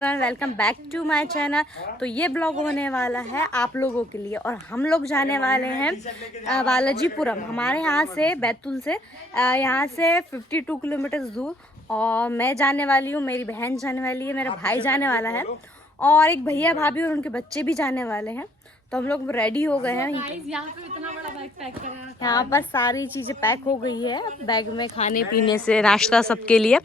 Welcome back to my channel. तो ये blog होने वाला है आप लोगों के लिए और हम लोग जाने वाले हैं बालाजीपुरम। हमारे यहाँ से बैतूल से यहाँ से 52 किलोमीटर दूर। और मैं जाने वाली हूँ, मेरी बहन जाने वाली है, मेरा भाई जाने वाला है और एक भैया भाभी और उनके बच्चे भी जाने वाले हैं। तो हम लोग रेडी हो गए हैं। यहाँ पे इतना बड़ा बैग पैक करा है। यहाँ पर सारी चीज़ें पैक हो गई है बैग में, खाने पीने से नाश्ता सबके लिए।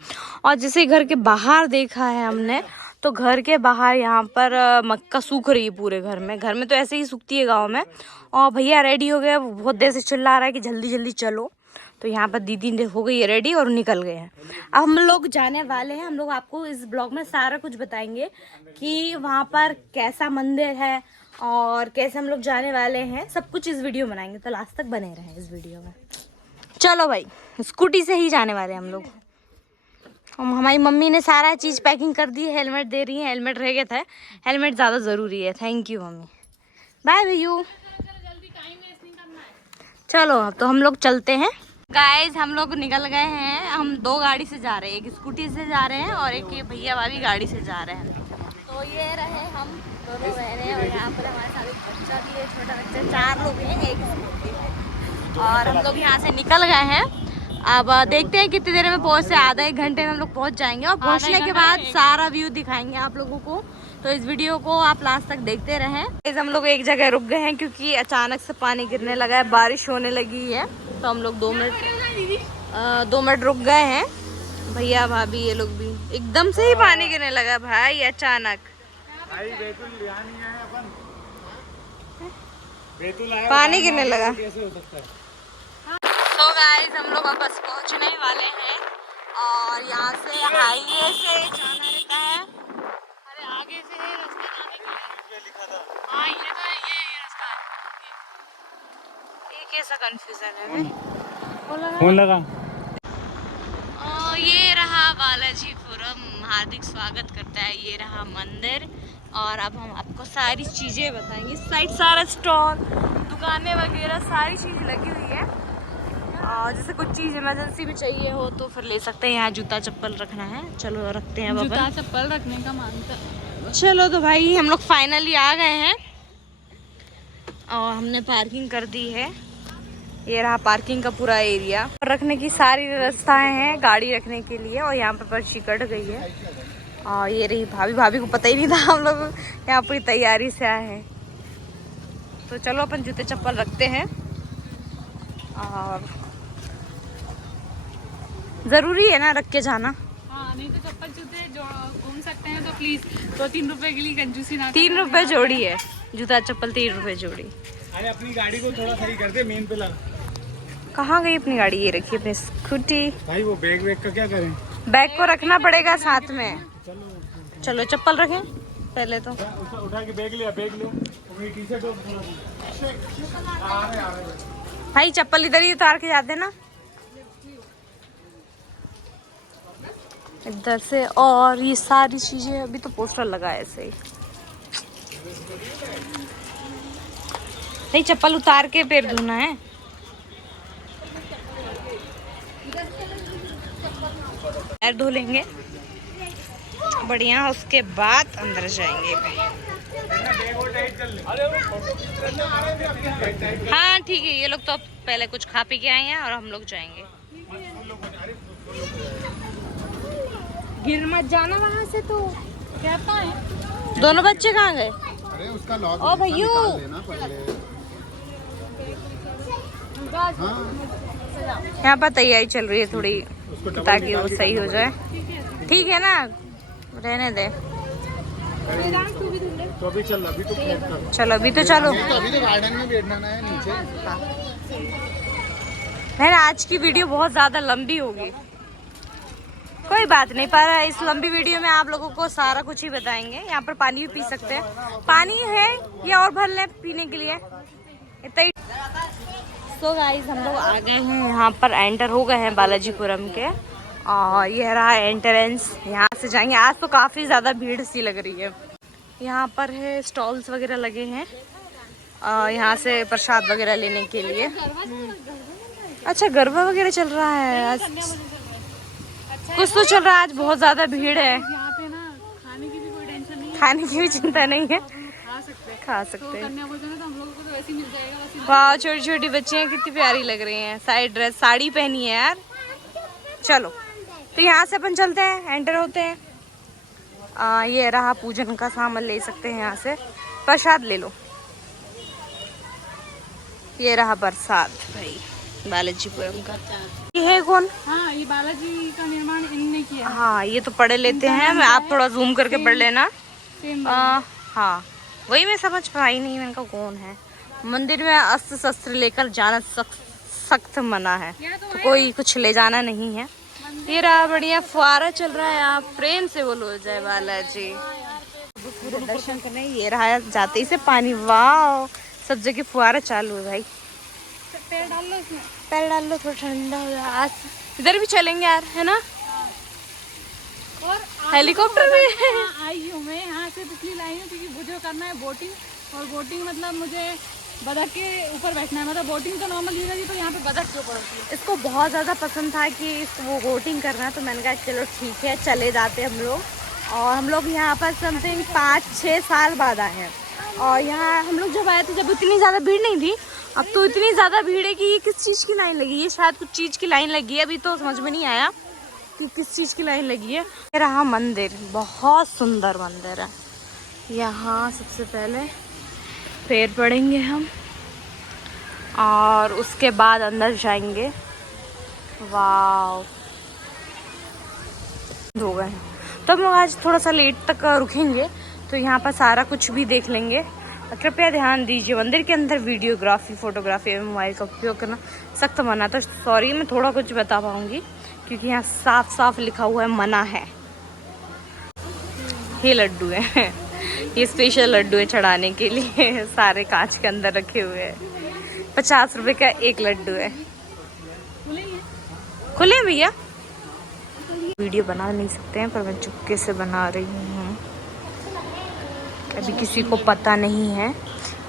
और जैसे घर के बाहर देखा है हमने, तो घर के बाहर यहाँ पर मक्का सूख रही है पूरे घर में। घर में तो ऐसे ही सूखती है गांव में। और भैया रेडी हो गया, वो बहुत देर से चिल्ला रहा है कि जल्दी जल्दी चलो। तो यहाँ पर दीदी हो गई है रेडी और निकल गए हैं। अब हम लोग जाने वाले हैं। हम लोग आपको इस ब्लॉग में सारा कुछ बताएंगे कि वहाँ पर कैसा मंदिर है और कैसे हम लोग जाने वाले हैं। सब कुछ इस वीडियो में बनाएंगे, तो लास्ट तक बने रहें इस वीडियो में। चलो भाई, स्कूटी से ही जाने वाले हैं हम लोग। हमारी मम्मी ने सारा चीज़ पैकिंग कर दी है। हेलमेट दे रही है, हेलमेट रह गया था, हेलमेट ज़्यादा ज़रूरी है। थैंक यू मम्मी। बाय भैयू। चलो अब तो हम लोग चलते हैं। गाइस हम लोग निकल गए हैं। हम दो गाड़ी से जा रहे हैं, एक स्कूटी से जा रहे हैं और एक ये भैया वाली गाड़ी से जा रहे हैं। तो ये रहे हम दोनों बहनें और यहाँ पर हमारे साथ एक बच्चा भी है, छोटा बच्चा। 4 लोग हैं एक स्कूटी में और हम लोग यहाँ से निकल गए हैं। अब देखते हैं कितनी देर में पहुँचते। आधा एक घंटे में हम लोग पहुँच जाएंगे और पहुँचने के बाद सारा व्यू दिखाएंगे आप लोगों को। तो इस वीडियो को आप लास्ट तक देखते रहें। हम लोग एक जगह रुक गए हैं क्योंकि अचानक से पानी गिरने लगा है, बारिश होने लगी है। तो हम लोग 2 मिनट रुक गए हैं। भैया भाभी ये लोग भी, एकदम से ही पानी गिरने लगा भाई अचानक। पानी गिरने लगा। तो गाइस हम लोग बस पहुंचने वाले हैं और यहाँ से हाईवे से जाना रहता है। अरे आगे से है रास्ता जाने के लिए लिखा था। हाँ ये तो है, ये रास्ता। ये कैसा कंफ्यूजन है। कौन लगा? ये रहा बालाजीपुरम, हार्दिक स्वागत करता है। ये रहा मंदिर और अब हम आपको सारी चीज़ें बताएंगे। इस साइड सारा स्टॉल, दुकानें वगैरह सारी चीज़ लगी हुई है। और जैसे कुछ चीज़ इमरजेंसी भी चाहिए हो तो फिर ले सकते हैं। यहाँ जूता चप्पल रखना है, चलो रखते हैं। जूता चप्पल रखने का मानता। चलो तो भाई हम लोग फाइनली आ गए हैं और हमने पार्किंग कर दी है। ये रहा पार्किंग का पूरा एरिया। रखने की सारी व्यवस्थाएं हैं गाड़ी रखने के लिए। और यहाँ पर पर्ची कट गई है। और ये रही भाभी, भाभी को पता ही नहीं था हम लोग यहाँ पूरी तैयारी से आए हैं। तो चलो अपन जूते चप्पल रखते हैं। और ज़रूरी है ना रख के जाना। हाँ, नहीं तो चप्पल जूते जो घूम सकते हैं तो प्लीज 2-3 रुपए के लिए कंजूसी ना। 3 रुपए जोड़ी है जूता चप्पल, 3 रुपए जोड़ी। अरे अपनी गाड़ी को थोड़ा सही कर दे, मेन पे लगा। कहाँ गई अपनी गाड़ी? ये रखी अपनी स्कूटी। भाई वो बैग वैग का क्या करें? बैग को रखना पड़ेगा साथ में। चलो चप्पल रखें पहले तो। उठा के बैग लिया, बैग ले। टी-शर्ट भाई चप्पल इधर ही उतार के जाते ना इधर से। और ये सारी चीजें अभी तो पोस्टर लगा है ऐसे ही। नहीं चप्पल उतार के पैर धोना है। पैर धो लेंगे बढ़िया, उसके बाद अंदर जाएंगे। हाँ ठीक है, ये लोग तो पहले कुछ खा पी के आए हैं और हम लोग जाएंगे। गिर मत जाना वहाँ से। तो कहता है दोनों बच्चे कहाँ गए? अरे उसका लॉक ओ भैयू, यहाँ पर तैयारी चल रही है थोड़ी ताकि वो सही हो जाए। ठीक है ना, रहने दे। तो अभी चल, अभी तो चलो अभी तो चलो। अभी तो गार्डन में बैठना है नीचे। नहीं आज की वीडियो बहुत ज़्यादा लंबी होगी। कोई बात नहीं, पर इस लंबी वीडियो में आप लोगों को सारा कुछ ही बताएंगे। यहाँ पर पानी भी पी सकते हैं, पानी है या और भर लें पीने के लिए इतना ही। सो गाइस हम लोग आ गए हैं, यहाँ पर एंटर हो गए हैं बालाजीपुरम के। और ये रहा एंट्रेंस, यहाँ से जाएंगे। आज तो काफ़ी ज़्यादा भीड़ सी लग रही है। यहाँ पर है स्टॉल्स वगैरह लगे हैं यहाँ से प्रसाद वगैरह लेने के लिए। अच्छा गरबा वगैरह चल रहा है आज। कुछ तो चल रहा है आज, बहुत ज्यादा भीड़ है। यहाँ पे ना खाने की भी कोई खाने की भी चिंता नहीं है, खा सकते हैं। खा तो सकते हैं। कन्याभोजन है तो हम लोगों को तो वैसे ही मिल जाएगा बस। वाह छोटी छोटी बच्चियाँ कितनी प्यारी लग रही हैं, साड़ी ड्रेस साड़ी पहनी है यार। चलो तो यहाँ से अपन चलते हैं, एंटर होते हैं। ये रहा पूजन का सामान, ले सकते हैं यहाँ से, प्रसाद ले लो। ये रहा प्रसाद भाई बालाजीपुरम का। ये है कौन? हाँ, ये बालाजी का निर्माण इन्होंने किया है। हाँ ये तो पढ़ लेते हैं, मैं आप थोड़ा जूम करके पढ़ लेना। सेम हाँ वही मैं समझ पाई नहीं, मैंने कहा कौन है। मंदिर में अस्त्र शस्त्र लेकर जाना सख्त मना है, तो कोई कुछ ले जाना नहीं है। ये रहा बढ़िया फुहारा चल रहा है, आप प्रेम से बोलो जय बालाजी। पूरे दर्शन करने ये रहा, जाते ही से पानी, वाह सब जगह फुहारा चालू है भाई। पैर डाल लो इसमें। पैर डाल लो, थोड़ा ठंडा हो जाए। आज इधर भी चलेंगे यार, है ना? और हेलीकॉप्टर भी है। आई हूँ मैं यहाँ से पिछली लाइन है, क्योंकि मुझे करना है बोटिंग। और बोटिंग मतलब मुझे बतख के ऊपर बैठना है। मतलब बोटिंग तो नॉर्मल ही पर यहाँ पे बतख के ऊपर होती है। इसको बहुत ज़्यादा पसंद था कि वो बोटिंग करना है, तो मैंने कहा चलो ठीक है चले जाते हम लोग। और हम लोग यहाँ पर समथिंग 5-6 साल बाद आए हैं। और यहाँ हम लोग जब आए थे जब इतनी ज़्यादा भीड़ नहीं थी, अब तो इतनी ज़्यादा भीड़ है कि ये किस चीज़ की लाइन लगी है, शायद कुछ चीज़ की लाइन लगी है, अभी तो समझ में नहीं आया कि किस चीज़ की लाइन लगी है। ये रहा मंदिर, बहुत सुंदर मंदिर है। यहाँ सबसे पहले पैर पड़ेंगे हम और उसके बाद अंदर जाएंगे। वाह हो गए तो हम लोग आज थोड़ा सा लेट तक रुकेंगे, तो यहाँ पर सारा कुछ भी देख लेंगे। कृपया ध्यान दीजिए मंदिर के अंदर वीडियोग्राफी फोटोग्राफी एवं मोबाइल का उपयोग करना सख्त मना। तो सॉरी मैं थोड़ा कुछ बता पाऊँगी क्योंकि यहाँ साफ साफ लिखा हुआ है मना है। ये लड्डू है, ये स्पेशल लड्डू है चढ़ाने के लिए, सारे कांच के अंदर रखे हुए हैं। 50 रुपए का एक लड्डू है। खुले भैया, वीडियो बना नहीं सकते हैं पर मैं चुपके से बना रही हूँ, अभी किसी को पता नहीं है।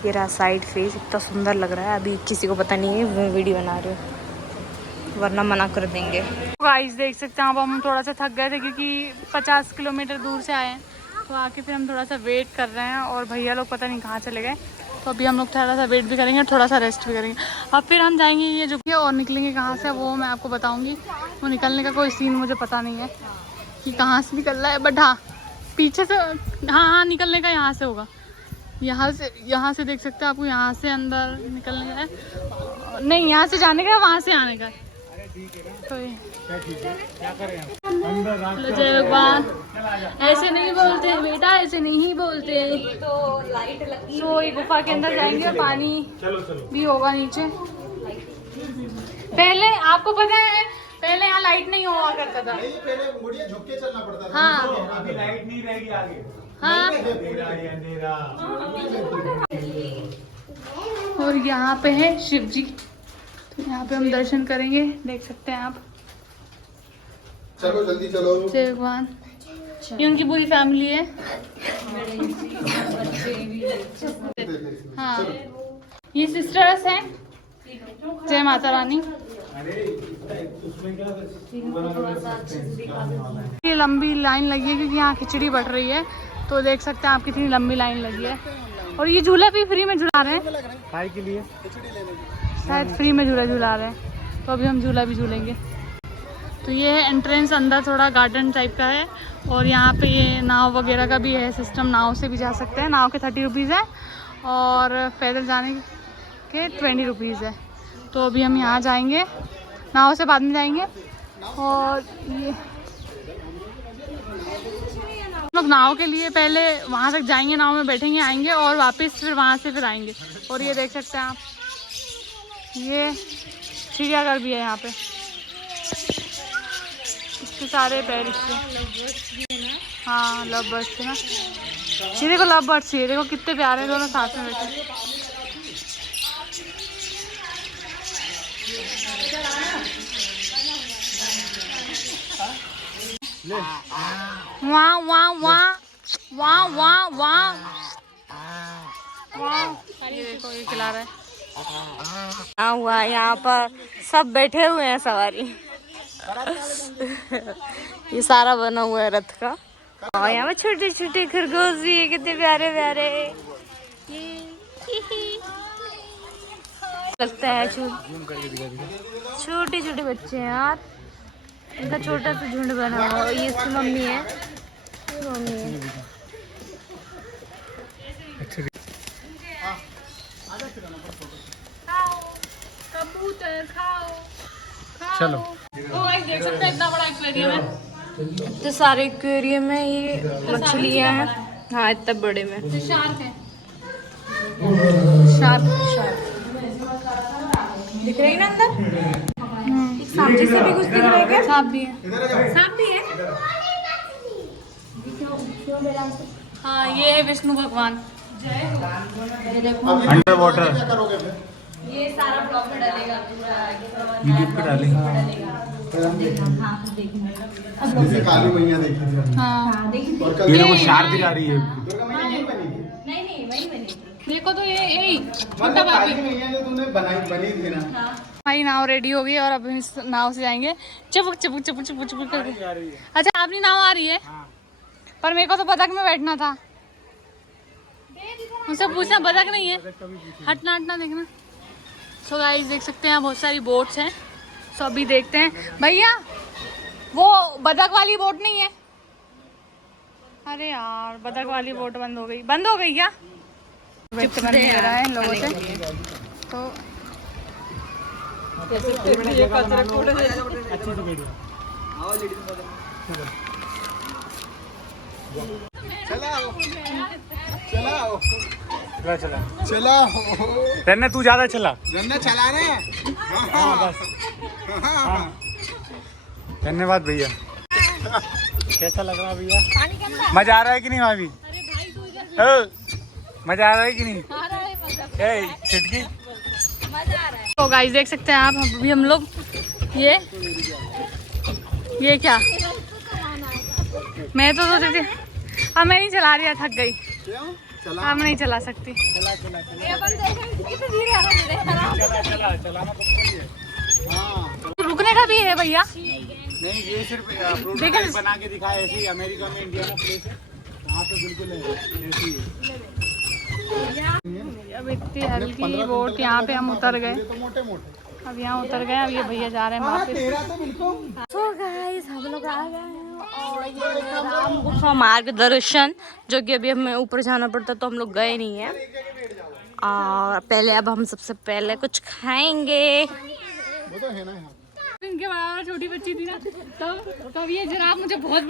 ये रहा साइड फेस, इतना सुंदर लग रहा है, अभी किसी को पता नहीं है वो वीडियो बना रही हूँ, वरना मना कर देंगे। गाइस देख सकते हैं, अब हम थोड़ा सा थक गए थे क्योंकि 50 किलोमीटर दूर से आए हैं। तो आके फिर हम थोड़ा सा वेट कर रहे हैं और भैया लोग पता नहीं कहाँ चले गए। तो अभी हम लोग थोड़ा सा वेट भी करेंगे और थोड़ा सा रेस्ट भी करेंगे। अब फिर हम जाएंगे ये जो और निकलेंगे कहाँ से वो मैं आपको बताऊँगी। वो निकलने का कोई सीन मुझे पता नहीं है कि कहाँ से निकल रहा है, बट हाँ पीछे से हाँ निकलने का यहाँ से होगा। यहाँ से देख सकते हैं आपको, यहाँ से अंदर निकलने का है, नहीं यहाँ से जाने का, वहाँ से आने का। तो क्या करें हम? जय भगवान, ऐसे नहीं बोलते हैं बेटा, ऐसे नहीं बोलते। तो लाइट लगी, तो ये गुफा के अंदर जाएंगे और पानी चलो भी होगा नीचे। पहले आपको पता है, पहले यहाँ लाइट नहीं हुआ करता था। नहीं, पहले मुड़िया झुक के चलना पड़ता था। हाँ अभी लाइट नहीं रहेगी आगे। हाँ। अंधेरा ही अंधेरा। और यहाँ पे है शिव जी, तो यहाँ पे हम दर्शन करेंगे, देख सकते हैं आप। चलो जल्दी चलो। जय भगवान, ये उनकी पूरी फैमिली है। हाँ ये सिस्टर्स हैं। जय माता रानी। ये लंबी लाइन लगी है क्योंकि यहाँ खिचड़ी बढ़ रही है, तो देख सकते हैं आप कितनी लंबी लाइन लगी है। और ये झूला भी फ्री में झूला रहे हैं, खाए के लिए शायद फ्री में झूला झूला रहे हैं। तो अभी हम झूला भी झूलेंगे। तो ये है एंट्रेंस, अंदर थोड़ा गार्डन टाइप का है। और यहाँ पे ये नाव वगैरह का भी है सिस्टम, नाव से भी जा सकते हैं। नाव के 30 रुपीज़ है और पैदल जाने के 20 रुपीज़ है। तो अभी हम यहाँ जाएंगे, नाव से बाद में जाएंगे। और ये हम लोग नाव के लिए पहले वहाँ तक जाएंगे, नाव में बैठेंगे, आएंगे और वापस फिर वहाँ से फिर आएंगे। और ये देख सकते हैं आप, ये चिड़ियाघर भी है यहाँ पे, इसके सारे पेड़ इसके। हाँ लव बर्ड्स है ना, ये देखो लव बर्ड्स, ये देखो कितने प्यारे हैं, दोनों साथ में बैठे। वाह वाह वाह वाह वाह वाह वाह, ये देखो ये खिला रहा है। हुआ यहाँ पर सब बैठे हुए हैं सवारी। ये सारा बना हुआ है रथ का, और यहाँ पे छोटे छोटे खरगोश भी है, कितने प्यारे प्यारे। ये लगता है छोटे छोटे बच्चे हैं यार, इनका छोटा सा झुंड बना हुआ है। ये इसकी मम्मी है, ये मम्मी है। कबूतर खाओ खाओ। चलो। ओ गाइस देख सकते हैं इतना बड़ा एक्वेरियम है। इतने सारे एक्वेरियम में ये मछलियाँ हैं। हाँ इतने बड़े में तो शार्क है। शार्प शार्प दिख रही है ना अंदर। एक सांप जैसे भी कुछ दिख रहा है क्या? सांप भी है, सांप भी है। हाँ ये है विष्णु भगवान। अंडर वाटर क्या करोगे फिर? ये सारा ब्लॉग में डालेगा यूट्यूब पे डालेंगे। जैसे काली मैया देखी थी हमने। हाँ और कल ये देखो शार्क भी आ रही है। दुर्गा मैया नहीं बनी थी? नहीं वही बनी। देखो तो ये यही छोटा मतलब बाकी। काली मैया जो तुमने बनी थी ना। भाई नाव रेडी हो गई और अब हम इस नाव से जाएंगे चपुक चपुक चपुक चपुक चपुक करके। अच्छा अपनी नाव आ रही है, पर मेरे को तो बतख में बैठना था। मुझसे पूछना बतख नहीं है, हटना हटना देखना। सो गाइस देख सकते हैं यहाँ बहुत सारी बोट्स हैं। सो अभी देखते हैं। भैया वो बतख वाली बोट नहीं है। अरे यार बतख वाली बोट बंद हो गई क्या? चिप्स बन दे रहा है लोगों से। तो चला चला रहने, तू ज्यादा चला। रन्ना चला रहे हैं। हाँ बस। हाँ धन्यवाद भैया। कैसा लग रहा है भैया? मजा आ रहा है कि नहीं भाभी? मजा आ रहा है कि नहीं? छिटकी। तो गाइस देख सकते हैं आप, अभी हम लोग ये क्या मैं तो सोचती अब मैं नहीं चला रही, थक गई। क्यों? चला अब नहीं चला सकती। हाँ। रुकने का भी है भैया। नहीं ये सिर्फ प्रोटोटाइप बना के दिखाया। ऐसे ही अमेरिका में इंडिया में प्लेस है, वहाँ पे बिल्कुल ऐसे ही है। अब इतनी हल्की बोट यहाँ पे हम उतर गए। तो मोटे मोटे। अब यहाँ उतर गए, अब ये भैया जा रहे हैं वापस। तेरा तो बिल्कुल। तो गाइस हम लोग आ गए हैं और ये राम गुफा मार्गदर्शन, जो कि अभी हमें ऊपर जाना पड़ता तो हम लोग गए नहीं हैं। और पहले अब हम सबसे पहले कुछ खाएंगे। वो तो है ना यहाँ। इनके बराबर छोटी बच्ची थी ना, तब ये जिराफ मुझे बहुत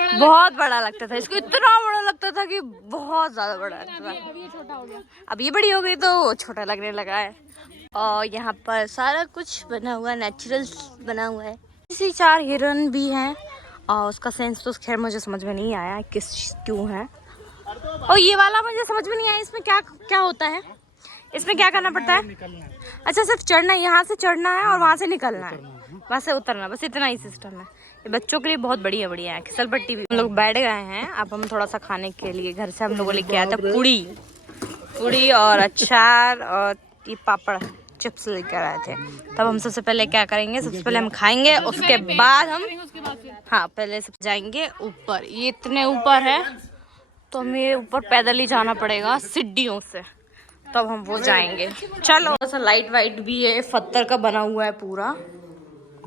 बड़ा लगता था। इसको इतना बड़ा लगता था कि बहुत ज्यादा बड़ा लगता था। अब ये छोटा हो गया। अब ये बड़ी हो गई तो छोटा लगने लगा है। और यहाँ पर सारा कुछ बना हुआ है, नेचुरल बना हुआ है। इसी 4 हिरन भी हैं और उसका सेंस तो खैर मुझे समझ में नहीं आया किस क्यों है। और ये वाला मुझे समझ में नहीं आया, इसमें क्या क्या होता है, इसमें क्या करना पड़ता है? अच्छा सिर्फ चढ़ना, यहाँ से चढ़ना है और वहाँ से निकलना है, वहाँ से उतरना, बस इतना ही सिस्टम है। ये बच्चों के लिए बहुत बढ़िया है। फिसल पट्टी भी। हम लोग बैठ गए हैं, अब हम थोड़ा सा खाने के लिए घर से हम लोगों लेके आया था पूड़ी और अचार और ये पापड़ चिप्स लेकर आए थे। तब हम सबसे पहले क्या करेंगे, सबसे पहले हम खाएंगे, उसके बाद हम हाँ पहले सब जाएंगे ऊपर। ये इतने ऊपर है तो हमें ऊपर पैदल ही जाना पड़ेगा सीढ़ियों से, तब हम वो जाएंगे। चलो ऐसा लाइट वाइट भी है, पत्थर का बना हुआ है पूरा।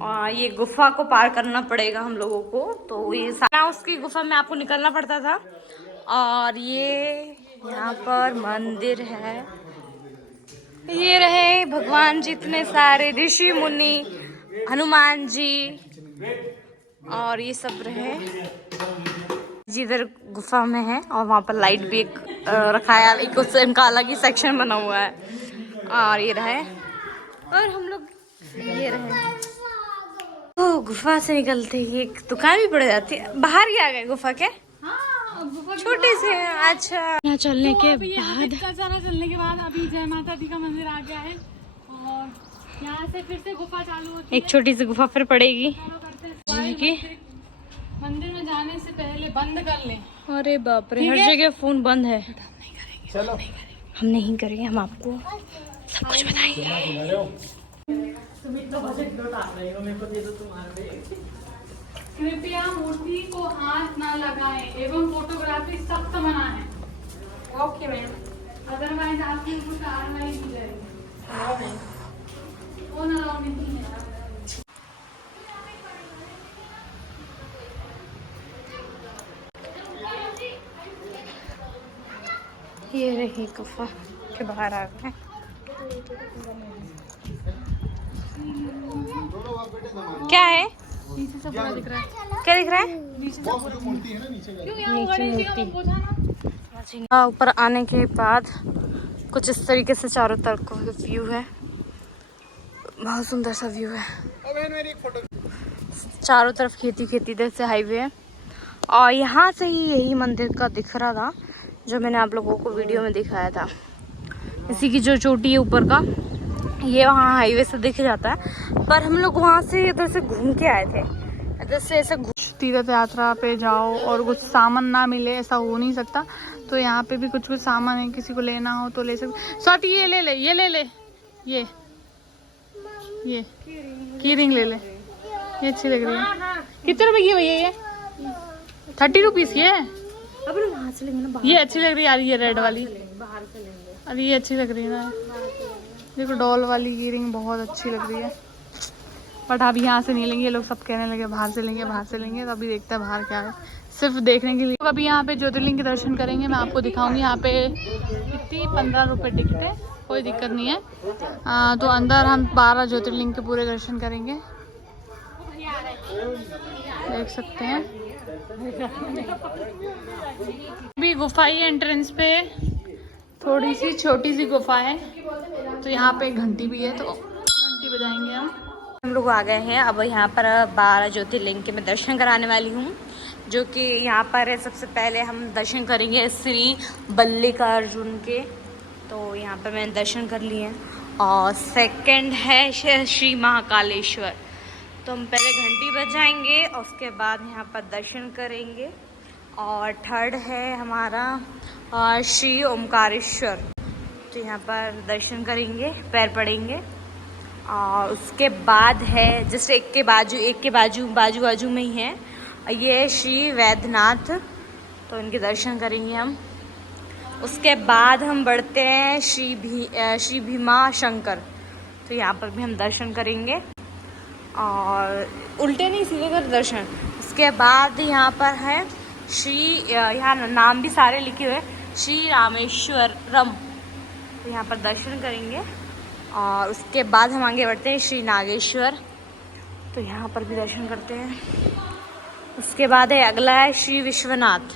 और ये गुफा को पार करना पड़ेगा हम लोगों को, तो ये सारा उसकी गुफा में आपको निकलना पड़ता था। और ये यहाँ पर मंदिर है, ये रहे भगवान जी, इतने सारे ऋषि मुनि, हनुमान जी और ये सब रहे जिधर गुफा में है। और वहाँ पर लाइट भी एक रखा है, एक उससे इनका अलग ही सेक्शन बना हुआ है। और ये रहे, और हम लोग ये रहे। तो गुफा से निकलते ही एक दुकान भी पड़ जाती है। बाहर ही आ गए गुफा के, छोटे से। अच्छा यहाँ चलने के बाद चलने के बाद अभी जय माता दी का मंदिर आ गया है और यहाँ से फिर से गुफा चालू होती है। एक छोटी सी गुफा फिर पड़ेगी जी की। मंदिर में जाने से पहले बंद कर लें। अरे बाप रे, हर जगह फोन बंद है। चलो हम नहीं करेंगे, हम आपको सब कुछ बताएंगे। कृपया मूर्ति को हाथ न लगाएं एवं फोटोग्राफी सख्त मना है। Okay ma'am. अदरवाइज आपकी ऊपर कार्रवाई की जाएगी। फोन अलाउ नहीं है। ये रही गुफा के बाहर आ गए। क्या है? नीचे से बड़ा दिख रहा है। क्या दिख रहा है? वो मूर्ति है ना नीचे का। नीचे मूर्ति। ऊपर आने के बाद कुछ इस तरीके से चारों तरफ का व्यू है। बहुत सुंदर सा व्यू है। मेरी एक फोटो। चारों तरफ खेती खेती जैसे हाईवे है और यहाँ से ही यही मंदिर का दिख रहा था जो मैंने आप लोगों को वीडियो में दिखाया था। इसी की जो चोटी है ऊपर का, ये वहाँ हाईवे से दिख जाता है, पर हम लोग वहाँ से इधर से घूम के आए थे। इधर से ऐसे तीर्थ यात्रा पे जाओ और कुछ सामान ना मिले, ऐसा हो नहीं सकता। तो यहाँ पे भी कुछ कुछ सामान है, किसी को लेना हो तो ले सकते। स्वाति ये ले ले, ये ले ले, ये की रिंग ले ले, ये अच्छी लग रही है। कितने रुपए की भैया ये? 30 रुपीज की है। अब वहाँ से लेंगे ना, ये अच्छी लग रही है यार, ये रेड वाली। बाहर से लेंगे। अरे ये अच्छी लग रही है ना, देखो डॉल वाली की रिंग बहुत अच्छी लग रही है। बट अभी यहाँ से नहीं लेंगे, ये लोग सब कहने लगे बाहर से लेंगे बाहर से लेंगे। तो अभी देखते हैं बाहर क्या है, सिर्फ देखने के लिए। तो अभी यहाँ पे ज्योतिर्लिंग के दर्शन करेंगे, मैं आपको दिखाऊंगी। यहाँ पे कितनी 15 रुपये टिकट है, कोई दिक्कत नहीं है। तो अंदर हम 12 ज्योतिर्लिंग के पूरे दर्शन करेंगे, देख सकते हैं। अभी गुफा ही एंट्रेंस पे थोड़ी सी छोटी सी गुफा है, तो यहाँ पे घंटी भी है, तो घंटी बजाएंगे हम लोग आ गए हैं। अब यहाँ पर 12 ज्योतिर्लिंग के मैं दर्शन कराने वाली हूँ, जो कि यहाँ पर है। सबसे पहले हम दर्शन करेंगे श्री मल्लिकार्जुन के, तो यहाँ पर मैंने दर्शन कर लिए हैं। और सेकंड है श्री महाकालेश्वर, तो हम पहले घंटी बजाएंगे और उसके बाद यहाँ पर दर्शन करेंगे। और थर्ड है हमारा श्री ओमकारेश्वर, तो यहाँ पर दर्शन करेंगे, पैर पड़ेंगे। और उसके बाद है जैसे एक के बाजू में ही है, ये श्री वैद्यनाथ, तो इनके दर्शन करेंगे हम। उसके बाद हम बढ़ते हैं श्री भीमा शंकर, तो यहाँ पर भी हम दर्शन करेंगे और उल्टे नहीं सीधे कर दर्शन। उसके बाद यहाँ पर है यहाँ नाम भी सारे लिखे हुए, श्री रामेश्वरम, तो यहाँ पर दर्शन करेंगे। और उसके बाद हम आगे बढ़ते हैं श्री नागेश्वर, तो यहाँ पर भी दर्शन करते हैं। उसके बाद है अगला है श्री विश्वनाथ,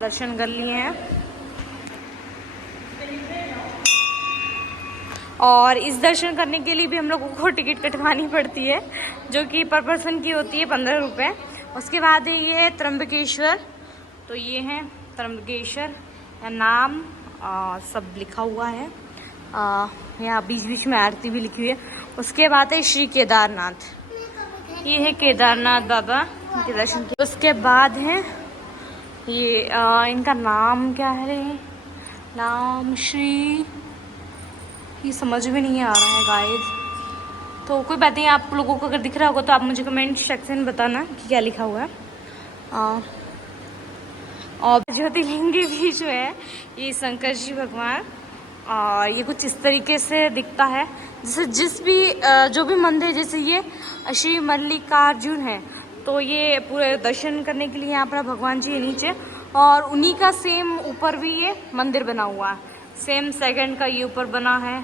दर्शन कर लिए हैं। और इस दर्शन करने के लिए भी हम लोगों को टिकट कटवानी पड़ती है, जो कि पर पर्सन की होती है 15 रुपये। उसके बाद ये है त्र्यंबकेश्वर, तो ये है त्र्यंबकेश्वर या नाम सब लिखा हुआ है। यहाँ बीच बीच में आरती भी लिखी हुई है। उसके बाद है श्री केदारनाथ, ये है केदारनाथ बाबा के दर्शन किए। उसके बाद है ये इनका नाम क्या है, नाम श्री, ये समझ में नहीं आ रहा है गाइस, तो कोई बात नहीं, आप लोगों को अगर दिख रहा होगा तो आप मुझे कमेंट सेक्शन में बताना कि क्या लिखा हुआ है। और ज्योतिर्लिंग के बीच में है ये शंकर जी भगवान, और ये कुछ इस तरीके से दिखता है। जैसे जो भी मंदिर, जैसे ये श्री मल्लिकार्जुन है, तो ये पूरे दर्शन करने के लिए यहाँ पर भगवान जी है नीचे, और उन्हीं का सेम ऊपर भी ये मंदिर बना हुआ है। सेम सेकंड का ये ऊपर बना है,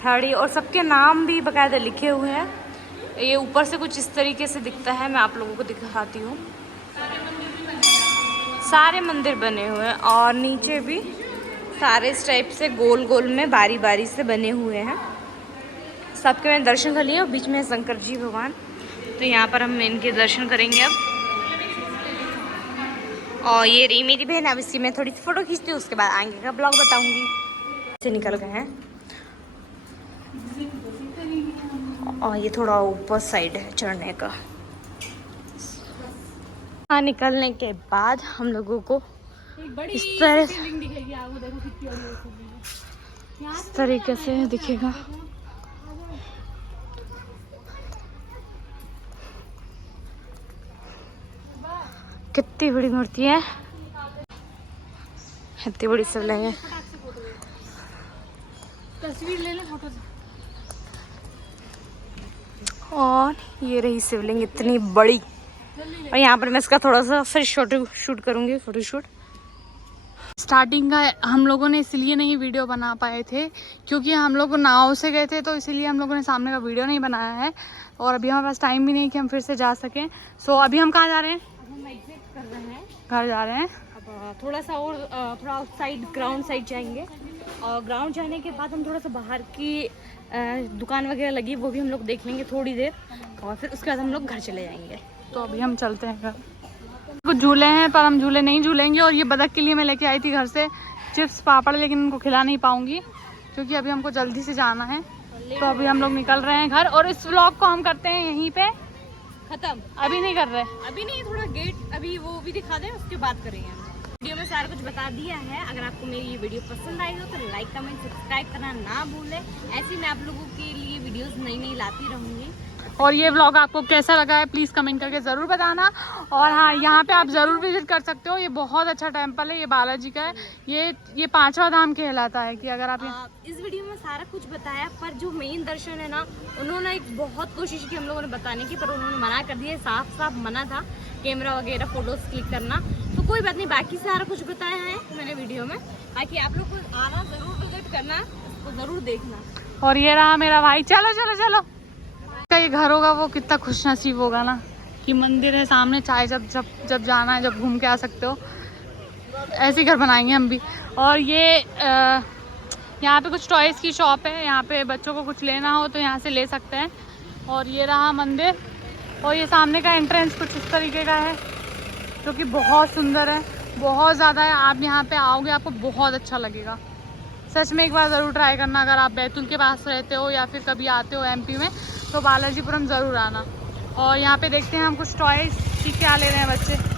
थर्ड, और सबके नाम भी बाकायदा लिखे हुए हैं। ये ऊपर से कुछ इस तरीके से दिखता है, मैं आप लोगों को दिखाती हूँ। सारे मंदिर बने हुए हैं और नीचे भी सारे इस टाइप से गोल गोल में बारी बारी से बने हुए हैं। सबके मैंने दर्शन कर लिए और बीच में शंकर जी भगवान, तो यहाँ पर हम इनके दर्शन करेंगे अब। और ये रही मेरी बहन, अब इसी में थोड़ी सी फ़ोटो खींचती हूँ, उसके बाद आगे का ब्लॉग बताऊँगी। से निकल गए हैं और ये थोड़ा ऊपर साइड है चढ़ने का। यहाँ निकलने के बाद हम लोगों को इस तरीके से दिखेगा। कितनी बड़ी मूर्ति है, इतनी बड़ी शिवलिंग है। तस्वीर ले ले, फोटो। और ये रही शिवलिंग इतनी बड़ी, और यहाँ पर मैं इसका थोड़ा सा फिर शूट करूँगी, फोटोशूट। स्टार्टिंग का हम लोगों ने इसलिए नहीं वीडियो बना पाए थे क्योंकि हम लोग नाव से गए थे, तो इसीलिए हम लोगों ने सामने का वीडियो नहीं बनाया है, और अभी हमारे पास टाइम भी नहीं कि हम फिर से जा सकें। सो अभी हम कहाँ जा रहे हैं? हम एग्जिट कर रहे हैं, घर जा रहे हैं। अब थोड़ा सा और थोड़ा आउटसाइड ग्राउंड साइड जाएंगे, और ग्राउंड जाने के बाद हम थोड़ा सा बाहर की दुकान वगैरह लगी वो भी हम लोग देख लेंगे थोड़ी देर, और फिर उसके बाद हम लोग घर चले जाएंगे। तो अभी हम चलते हैं घर। कुछ झूले हैं पर हम झूले नहीं झूलेंगे, और ये बतख के लिए मैं लेके आई थी घर से चिप्स पापड़, लेकिन उनको खिला नहीं पाऊंगी क्योंकि अभी हमको जल्दी से जाना है। तो अभी हम लोग निकल रहे हैं घर, और इस व्लॉग को हम करते हैं यहीं पे खत्म। अभी नहीं कर रहे, अभी नहीं, थोड़ा गेट अभी वो भी दिखा दें, उसके बाद करेंगे। वीडियो में सारा कुछ बता दिया है। अगर आपको मेरी ये वीडियो पसंद आई हो तो लाइक कमेंट सब्सक्राइब करना ना भूलें। ऐसे मैं आप लोगों के लिए वीडियोस नई लाती रहूँगी। और ये व्लॉग आपको कैसा लगा है प्लीज़ कमेंट करके ज़रूर बताना। और हाँ, यहाँ पे आप ज़रूर विजिट कर सकते हो, ये बहुत अच्छा टेम्पल है, ये बालाजी का है, ये 5वां धाम कहलाता है। कि अगर आप इस वीडियो में सारा कुछ बताया, पर जो मेन दर्शन है ना, उन्होंने एक बहुत कोशिश की हम लोगों ने बताने की, पर उन्होंने मना कर दिया, साफ साफ मना था कैमरा वगैरह फोटोज क्लिक करना। तो कोई बात नहीं, बाकी सारा कुछ बताया है मैंने वीडियो में, बाकी आप लोग को आना ज़रूर विजिट करना, उसको ज़रूर देखना। और ये रहा मेरा भाई, चलो चलो चलो। का ये घर होगा वो कितना खुश नसीब होगा ना, कि मंदिर है सामने, चाहे जब जाना है जब घूम के आ सकते हो। ऐसे ही घर बनाएंगे हम भी। और ये यहाँ पे कुछ टॉयज़ की शॉप है, यहाँ पे बच्चों को कुछ लेना हो तो यहाँ से ले सकते हैं। और ये रहा मंदिर, और ये सामने का एंट्रेंस कुछ इस तरीके का है, जो कि बहुत सुंदर है, बहुत ज़्यादा है। आप यहाँ पे आओगे आपको बहुत अच्छा लगेगा, सच में एक बार ज़रूर ट्राई करना। अगर आप बैतूल के पास रहते हो या फिर कभी आते हो एमपी में, तो बालाजीपुरम ज़रूर आना। और यहाँ पे देखते हैं हम कुछ टॉयज़ की क्या ले रहे हैं बच्चे।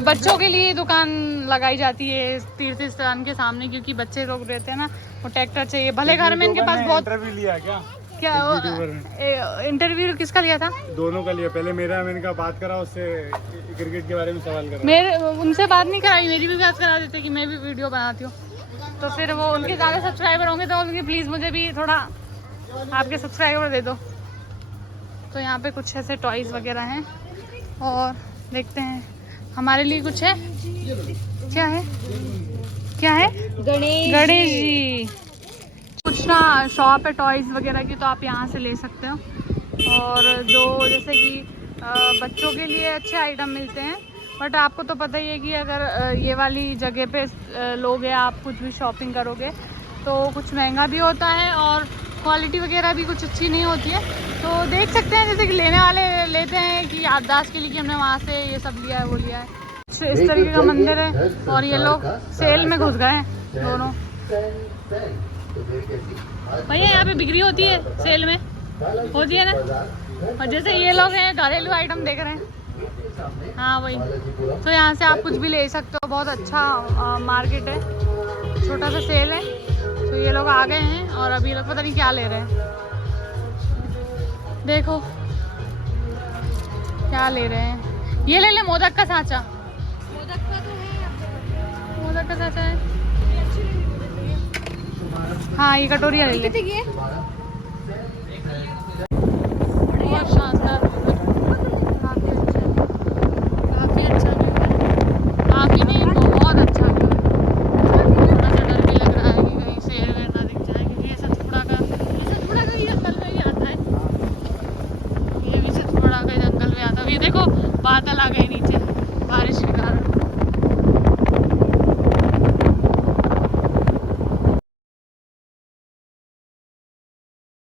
बच्चों के लिए दुकान लगाई जाती है तीर्थ स्थान के सामने, क्योंकि बच्चे लोग रहते हैं ना, वो ट्रैक्टर चाहिए। भले घर में इनके पास बहुत इंटरव्यू लिया क्या इंटरव्यू किसका लिया था? दोनों का लिया। पहले मेरा, मैंने कहा बात करा उससे, क्रिकेट के बारे में सवाल करा। मेरे उनसे बात नहीं कराई, मेरी भी बात करा देते कि मैं भी वीडियो बनाती हूँ। तो फिर वो उनके ज़्यादा सब्सक्राइबर होंगे तो उनके प्लीज़ मुझे भी थोड़ा आपके सब्सक्राइबर दे दो। तो यहाँ पे कुछ ऐसे टॉयज़ वगैरह हैं, और देखते हैं हमारे लिए कुछ है। क्या है, क्या है? गणेश जी। कुछ ना शॉप है टॉयज़ वगैरह की, तो आप यहाँ से ले सकते हो। और जो जैसे कि बच्चों के लिए अच्छे आइटम मिलते हैं, बट आपको तो पता ही है कि अगर ये वाली जगह पे लोगे, आप कुछ भी शॉपिंग करोगे तो कुछ महंगा भी होता है, और क्वालिटी वगैरह भी कुछ अच्छी नहीं होती है। तो देख सकते हैं, जैसे कि लेने वाले लेते हैं कि याददाश्त के लिए कि हमने वहाँ से ये सब लिया है, वो लिया है। इस तरीके का मंदिर है, और ये लोग सेल में घुस गए हैं दोनों। भैया यहाँ पे बिक्री होती है, सेल में होती है ना। और जैसे ये लोग हैं घरेलू आइटम देख रहे हैं, हाँ वही। तो यहाँ से आप कुछ भी ले सकते हो, बहुत अच्छा मार्केट है, छोटा सा सेल है। तो ये लोग आ गए हैं, और अभी ये लोग पता नहीं क्या ले रहे हैं, देखो क्या ले रहे हैं। ये ले ले मोदक का सांचा, मोदक का सांचा है। हाँ ये कटोरिया ले ले।